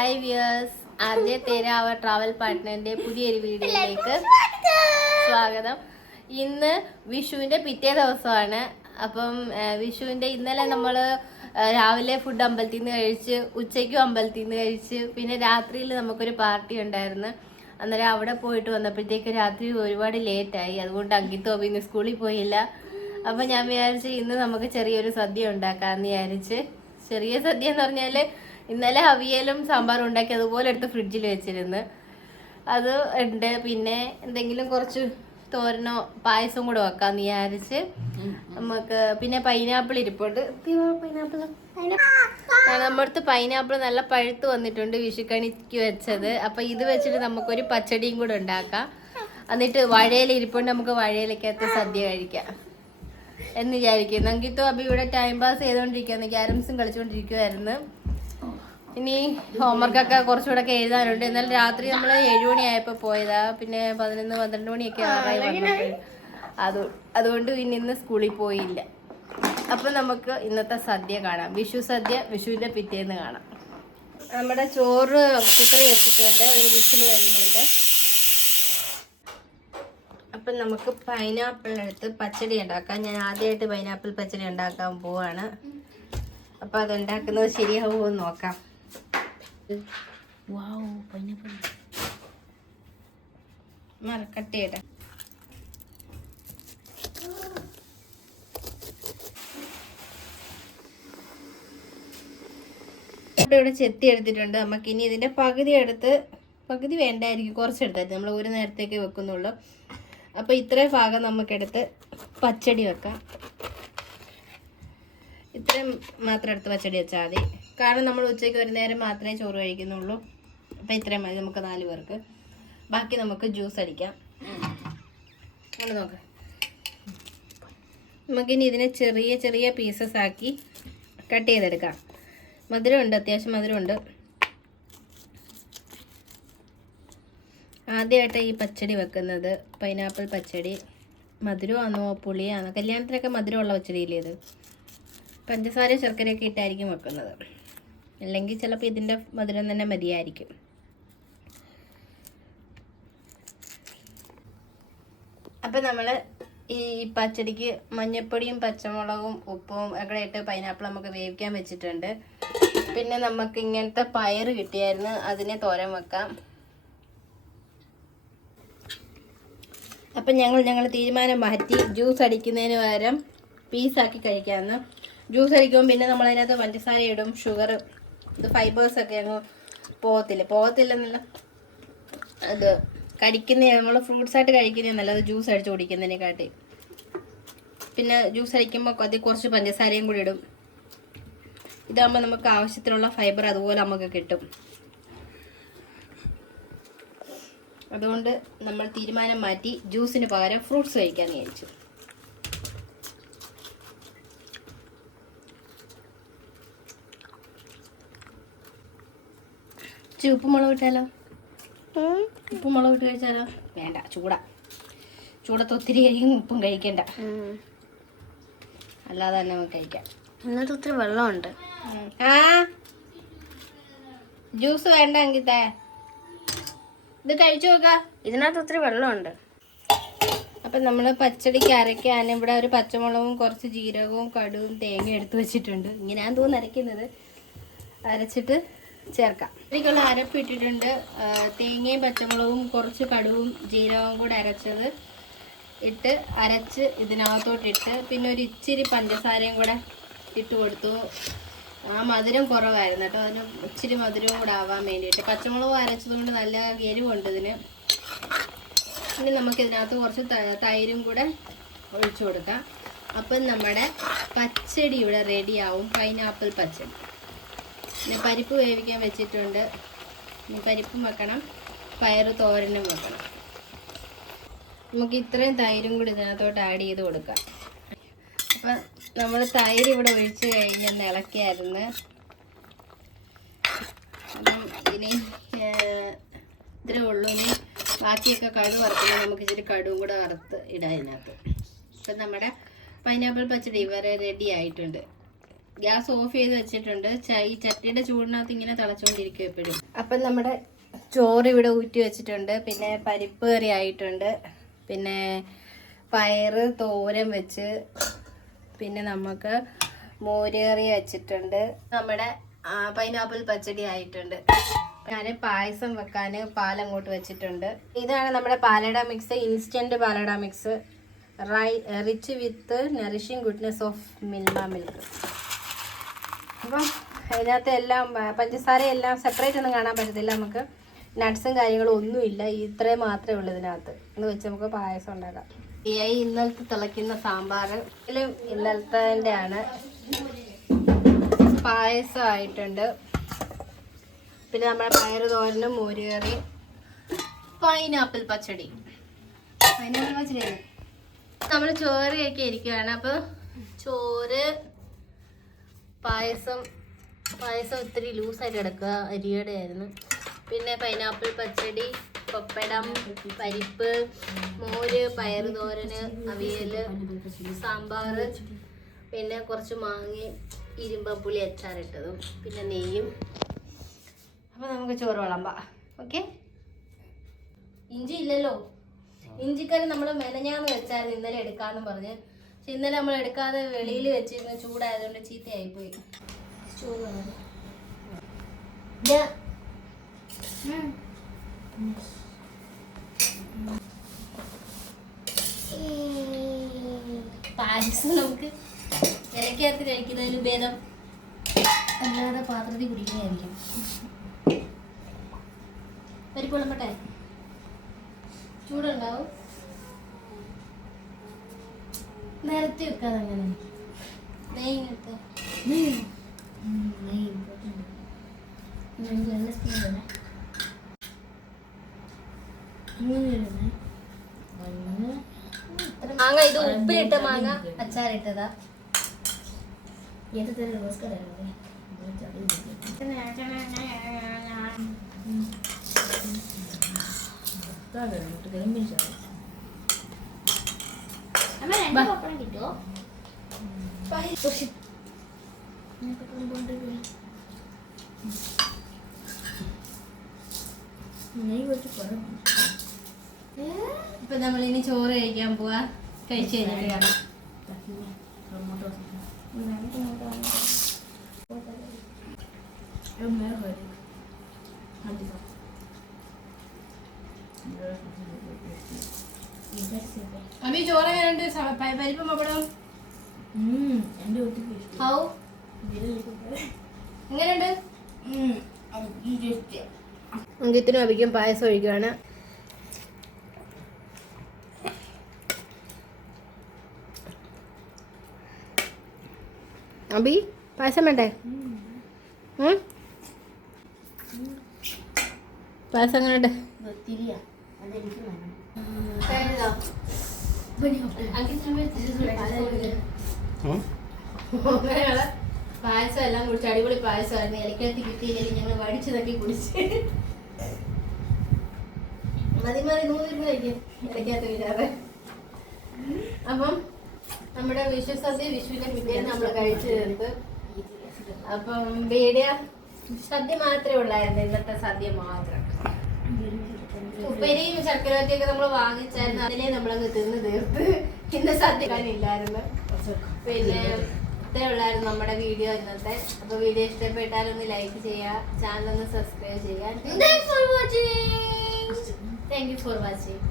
Hi viewers, ആദ്യ തേരാ അവർ travel പാർട്ട്ണറിന്റെ പുതിയൊരു വീഡിയോയിലേക്ക് സ്വാഗതം. ഇന്ന് വിഷുവിന്റെ പിറ്റേ ദിവസമാണ്. അപ്പം വിഷുവിന്റെ ഇന്നലെ നമ്മൾ രാവിലെ ഫുഡ് അമ്പലത്തിൽ നിന്ന് കഴിച്ച്, ഉച്ചയ്ക്കും അമ്പലത്തിൽ നിന്ന് കഴിച്ച്, പിന്നെ രാത്രിയിൽ നമുക്കൊരു പാർട്ടി ഉണ്ടായിരുന്നു. അന്നേരം അവിടെ പോയിട്ട് വന്നപ്പോഴത്തേക്ക് രാത്രി ഒരുപാട് ലേറ്റായി. അതുകൊണ്ട് അങ്കിത്തോ പിന്നെ സ്കൂളിൽ പോയില്ല. അപ്പം ഞാൻ വിചാരിച്ച് ഇന്ന് നമുക്ക് ചെറിയൊരു സദ്യ ഉണ്ടാക്കാമെന്ന് വിചാരിച്ച്. ചെറിയ സദ്യ എന്ന് പറഞ്ഞാൽ ഇന്നലെ അവിയലും സാമ്പാറും ഉണ്ടാക്കി അതുപോലെ എടുത്ത് ഫ്രിഡ്ജിൽ വെച്ചിരുന്നു. അത് ഉണ്ട്. പിന്നെ എന്തെങ്കിലും കുറച്ച് തോരനോ പായസം കൂടെ വെക്കാമെന്ന് വിചാരിച്ച് നമുക്ക്. പിന്നെ പൈനാപ്പിൾ ഇരിപ്പുണ്ട്. നമ്മുടെ അടുത്ത് പൈനാപ്പിൾ നല്ല പഴുത്ത് വന്നിട്ടുണ്ട്, വിഷുക്കണിക്ക് വെച്ചത്. അപ്പം ഇത് വെച്ചിട്ട് നമുക്കൊരു പച്ചടിയും കൂടെ ഉണ്ടാക്കാം. എന്നിട്ട് വാഴയില ഇരിപ്പുണ്ട്, നമുക്ക് വാഴയിലക്കകത്ത് സദ്യ കഴിക്കാം എന്ന് വിചാരിക്കും. നങ്കിത്തോ അബി ഇവിടെ ടൈം പാസ് ചെയ്തുകൊണ്ടിരിക്കുകയാണ്, ക്യാരംസും കളിച്ചുകൊണ്ടിരിക്കുമായിരുന്നു. ഇനി ഹോംവർക്കൊക്കെ കുറച്ചുകൂടെ ഒക്കെ എഴുതാനുണ്ട്. എന്നാലും രാത്രി നമ്മൾ 7 മണിയായപ്പോൾ പോയതാ. പിന്നെ 11-12 മണിയൊക്കെ ആറായി വന്നപ്പോൾ അതുകൊണ്ട് പിന്നെ ഇന്ന് സ്കൂളിൽ പോയില്ല. അപ്പം നമുക്ക് ഇന്നത്തെ സദ്യ കാണാം. വിഷു സദ്യ വിഷുവിൻ്റെ പിറ്റേന്ന് കാണാം. നമ്മുടെ ചോറ് കുക്കറി വെച്ചിട്ടുണ്ട്, ഒരു വിസിൽ വരുന്നുണ്ട്. അപ്പം നമുക്ക് പൈനാപ്പിൾ എടുത്ത് പച്ചടി ഉണ്ടാക്കാം. ഞാൻ ആദ്യമായിട്ട് പൈനാപ്പിൾ പച്ചടി ഉണ്ടാക്കാൻ പോവാണ്. അപ്പം അതുണ്ടാക്കുന്നത് ശരിയാവുമോ എന്ന് നോക്കാം. പൈനാപ്പിൾ കട്ട് ചെയ്യട്ടെ. ഇവിടെ ചെത്തി എടുത്തിട്ടുണ്ട്. നമുക്കിനി ഇതിൻ്റെ പകുതി എടുത്ത്, പകുതി വേണ്ടായിരിക്കും, കുറച്ചെടുത്തായിരിക്കും, നമ്മൾ ഒരു നേരത്തേക്ക് വെക്കുന്നുള്ളൂ. അപ്പോൾ ഇത്രയും ഭാഗം നമുക്കെടുത്ത് പച്ചടി വെക്കാം. ഇത്രയും മാത്രം എടുത്ത് പച്ചടി വെച്ചാൽ മതി. കാരണം നമ്മൾ ഉച്ചയ്ക്ക് ഒരു നേരം മാത്രമേ ചോറ് കഴിക്കുന്നുള്ളൂ. അപ്പോൾ ഇത്രയും മതി നമുക്ക് 4 പേർക്ക്. ബാക്കി നമുക്ക് ജ്യൂസ് അടിക്കാം. അങ്ങനെ നോക്കാം. നമുക്കിനി ഇതിനെ ചെറിയ ചെറിയ പീസസ് ആക്കി കട്ട് ചെയ്തെടുക്കാം. മധുരമുണ്ട്, അത്യാവശ്യം മധുരമുണ്ട്. ആദ്യമായിട്ട് ഈ പച്ചടി വെക്കുന്നത്, പൈനാപ്പിൾ പച്ചടി. മധുരമാണോ പുളിയാണോ? കല്യാണത്തിനൊക്കെ മധുരമുള്ള പച്ചടിയില്ലേ ഇത്? പഞ്ചസാര ശർക്കരയൊക്കെ ഇട്ടായിരിക്കും വെക്കുന്നത്. അല്ലെങ്കിൽ ചിലപ്പോൾ ഇതിൻ്റെ മധുരം തന്നെ മതിയായിരിക്കും. അപ്പം നമ്മൾ ഈ പച്ചടിക്ക് മഞ്ഞൾപ്പൊടിയും പച്ചമുളകും ഉപ്പും ഒക്കെ ഇട്ട് പൈനാപ്പിൾ നമുക്ക് വേവിക്കാൻ വെച്ചിട്ടുണ്ട്. പിന്നെ നമുക്ക് ഇങ്ങനത്തെ പയറ് കിട്ടിയായിരുന്നു, അതിനെ തോരൻ വെക്കാം. അപ്പം ഞങ്ങൾ തീരുമാനം മാറ്റി, ജ്യൂസ് അടിക്കുന്നതിന് പകരം പീസാക്കി കഴിക്കാമെന്ന്. ജ്യൂസ് അടിക്കുമ്പോൾ പിന്നെ നമ്മളതിനകത്ത് പഞ്ചസാര ഇടും, ഷുഗർ, ഇത് ഫൈബേഴ്സൊക്കെ അങ്ങ് പോകത്തില്ലെന്നല്ല. അത് നമ്മൾ ഫ്രൂട്ട്സായിട്ട് കഴിക്കുന്നതെന്നല്ല, അത് ജ്യൂസ് അടിച്ച് കുടിക്കുന്നതിനെക്കാട്ടി. പിന്നെ ജ്യൂസ് അടിക്കുമ്പോൾ അതിൽ കുറച്ച് പഞ്ചസാരയും കൂടി ഇടും. ഇതാകുമ്പോൾ നമുക്ക് ആവശ്യത്തിനുള്ള ഫൈബർ അതുപോലെ നമുക്ക് കിട്ടും. അതുകൊണ്ട് നമ്മൾ തീരുമാനം മാറ്റി ജ്യൂസിന് പകരം ഫ്രൂട്ട്സ് കഴിക്കാമെന്ന് വിചാരിച്ചു. ഉപ്പുമുളക് ഇട്ടാലോ? ഉപ്പുമുളക് ഇട്ട് കഴിച്ചാലോ? വേണ്ട, ചൂടത്ത് ഒത്തിരി കഴിക്കും, ഉപ്പും കഴിക്കണ്ട. അല്ലാതെ തന്നെ നമുക്ക് കഴിക്കാം. ഇതിനകത്ത് ഒത്തിരി വെള്ളമുണ്ട്. ജ്യൂസ് വേണ്ട എങ്കിത്തേ, ഇത് കഴിച്ചു നോക്കാം. ഇതിനകത്ത് ഒത്തിരി വെള്ളമുണ്ട്. അപ്പം നമ്മൾ പച്ചടിക്ക് അരയ്ക്കാൻ ഇവിടെ ഒരു പച്ചമുളകും കുറച്ച് ജീരകവും കടുവും തേങ്ങ എടുത്ത് വെച്ചിട്ടുണ്ട്. ഇങ്ങനെയാന്ന് തോന്നുന്നു അരയ്ക്കുന്നത്. അരച്ചിട്ട് ചേർക്കാം. ഇതിലേക്കുള്ള അരപ്പ് ഇട്ടിട്ടുണ്ട്. തേങ്ങയും പച്ചമുളകും കുറച്ച് കടുവും ജീരകവും കൂടെ അരച്ചത് ഇട്ട് അരച്ച് ഇതിനകത്തോട്ടിട്ട്, പിന്നെ ഒരു ഇച്ചിരി പഞ്ചസാരയും കൂടെ ഇട്ട് കൊടുത്തു. ആ മധുരം കുറവായിരുന്നു കേട്ടോ, അതിന് ഇച്ചിരി മധുരവും കൂടെ ആവാൻ വേണ്ടിയിട്ട്. പച്ചമുളക് അരച്ചതുകൊണ്ട് നല്ല എരിവുണ്ട് ഇതിന്. പിന്നെ നമുക്കിതിനകത്ത് കുറച്ച് തൈരും കൂടെ ഒഴിച്ചു കൊടുക്കാം. അപ്പം നമ്മുടെ പച്ചടി ഇവിടെ റെഡിയാവും, പൈനാപ്പിൾ പച്ചടി. പിന്നെ പരിപ്പ് വേവിക്കാൻ വെച്ചിട്ടുണ്ട്. പരിപ്പും വെക്കണം, പയറ് തോരനും വെക്കണം. നമുക്ക് ഇത്രയും തൈരും കൂടി ഇതിനകത്തോട്ട് ആഡ് ചെയ്ത് കൊടുക്കാം. അപ്പം നമ്മൾ തൈര് ഇവിടെ ഒഴിച്ച് കഴിഞ്ഞ് ഇളക്കിയായിരുന്നു. അപ്പം ഇനി ഇത്രേ ഉള്ളൂ. ഇനി ബാക്കിയൊക്കെ കടുക് വറുക്കുമ്പോൾ നമുക്ക് ഇച്ചിരി കടുവും കൂടെ വറുത്ത് ഇടാം ഇതിനകത്ത്. അപ്പം നമ്മുടെ പൈനാപ്പിൾ പച്ചടി വരെ റെഡി ആയിട്ടുണ്ട്. ഗ്യാസ് ഓഫ് ചെയ്ത് വെച്ചിട്ടുണ്ട്. ഈ ചട്ടിയുടെ ചൂടിനകത്ത് ഇങ്ങനെ തിളച്ചുകൊണ്ടിരിക്കും എപ്പോഴും. അപ്പം നമ്മുടെ ചോറ് ഇവിടെ ഊറ്റി വെച്ചിട്ടുണ്ട്. പിന്നെ പരിപ്പ് കറി ആയിട്ടുണ്ട്. പിന്നെ പയറ് തോരൻ വെച്ച്, പിന്നെ നമുക്ക് മോര് കറി വെച്ചിട്ടുണ്ട്. നമ്മുടെ പൈനാപ്പിൾ പച്ചടി ആയിട്ടുണ്ട്. ഞാൻ പായസം വെക്കാൻ പാലങ്ങോട്ട് വെച്ചിട്ടുണ്ട്. ഇതാണ് നമ്മുടെ palada mix, instant palada mix, rich with nourishing goodness of Milma milk. അപ്പം അതിനകത്ത് എല്ലാം പഞ്ചസാര എല്ലാം സെപ്പറേറ്റ് ഒന്നും കാണാൻ പറ്റത്തില്ല. നമുക്ക് നട്ട്സും കാര്യങ്ങളും ഒന്നുമില്ല, ഇത്രയും മാത്രമേ ഉള്ളൂ ഇതിനകത്ത്. എന്ന് വെച്ച് നമുക്ക് പായസം ഉണ്ടാക്കാം. ഈ ഇന്നലത്തെ തിളയ്ക്കുന്ന സാമ്പാർ ഇതിലും ഇന്നലത്തെ ആണ്. പായസം ആയിട്ടുണ്ട്. പിന്നെ നമ്മുടെ പയറ് തോരനും മോര് കറി, പൈനാപ്പിൾ പച്ചടി. പൈനാപ്പിൾ പച്ചടിയാണ്. നമ്മൾ ചോറ് ഒക്കെ ഇരിക്കുകയാണ്. അപ്പോൾ ചോറ്, പായസം ഒത്തിരി ലൂസായിട്ട് കിടക്കുക, അരിയുടെ ആയിരുന്നു. പിന്നെ പൈനാപ്പിൾ പച്ചടി, പപ്പടം, പരിപ്പ്, മോര്, പയറ് തോരന്, അവിയൽ, സാമ്പാർ, പിന്നെ കുറച്ച് മാങ്ങയും ഇരുമ്പപ്പുളി അച്ചാറിട്ടതും, പിന്നെ നെയ്യും. അപ്പോൾ നമുക്ക് ചോറ് വിളമ്പാം. ഓക്കെ. ഇഞ്ചി ഇല്ലല്ലോ. ഇഞ്ചിക്കറി നമ്മൾ മെനഞ്ഞാന്ന് വെച്ചായിരുന്നു, ഇന്നലെ എടുക്കാമെന്ന് പറഞ്ഞ്. പക്ഷെ ഇന്നലെ നമ്മൾ എടുക്കാതെ വെളിയിൽ വെച്ചിരുന്നു, ചൂടായതുകൊണ്ട് ചീത്തയായിപ്പോയി. പായസം നമുക്ക് ഇലക്കകത്ത് കഴിക്കുന്നതിന് ഭേദം അല്ലാതെ പാത്രത്തിൽ കുടിക്കുന്നതായിരിക്കും. പരിപ്പുളമ്പട്ടെ ചൂടുണ്ടാവും. നിരത്തി വെക്കാതെ അങ്ങനെ നെയ്യ് മാങ്ങ, ഇത് ഉപ്പിലിട്ട മാങ്ങ അച്ചാറിട്ടതാ. ഇപ്പൊ നമ്മളിനി ചോറ് കഴിക്കാൻ പോവാ. കഴിച്ചു കഴിഞ്ഞിട്ട് കാണാം. അഭി ചോറ് എങ്ങനെയുണ്ട്? പരിപ്പ് പപ്പടം എങ്ങനെയുണ്ട്? അങ്കിത്തിനും അഭിക്കും പായസം ഒഴിക്കുകയാണ്. അഭി പായസം വേണ്ടേ? പായസം എങ്ങനെയുണ്ട്? പായസം എല്ലാം കുടിച്ച് അടിപൊളി പായസമായിരുന്നു. ഇലക്കകത്ത് കിട്ടിയില്ലെങ്കിൽ ഞങ്ങൾ വടിച്ചതൊക്കെ കുടിച്ച് മതി നൂന്നിരുന്ന് കഴിക്കും ഇലക്കകത്ത് വീഴാതെ. അപ്പം നമ്മുടെ വിഷുസദ്യ വിഷുവിന്റെ പിറ്റേന്ന് നമ്മൾ കഴിച്ചു തീർത്ത്. അപ്പം വീഡിയ സദ്യ മാത്രമേ ഉള്ളായിരുന്നു, ഇന്നത്തെ സദ്യ മാത്രം. ഉപ്പേരിയും ശർക്കരവറ്റിയൊക്കെ നമ്മൾ വാങ്ങിച്ചായിരുന്നു, അതിനെ നമ്മളങ്ങ് തിന്ന് തീർത്ത്. ഇന്ന് സദ്യ ഇല്ലായിരുന്നു. പിന്നെ ഇത്രേ ഉള്ളായിരുന്നു നമ്മുടെ വീഡിയോ ഇന്നത്തെ. അപ്പൊ വീഡിയോ ഇഷ്ടപ്പെട്ടാലൊന്ന് ലൈക്ക് ചെയ്യുക, ചാനൽ ഒന്ന് സബ്സ്ക്രൈബ് ചെയ്യുക. Thank you for watching.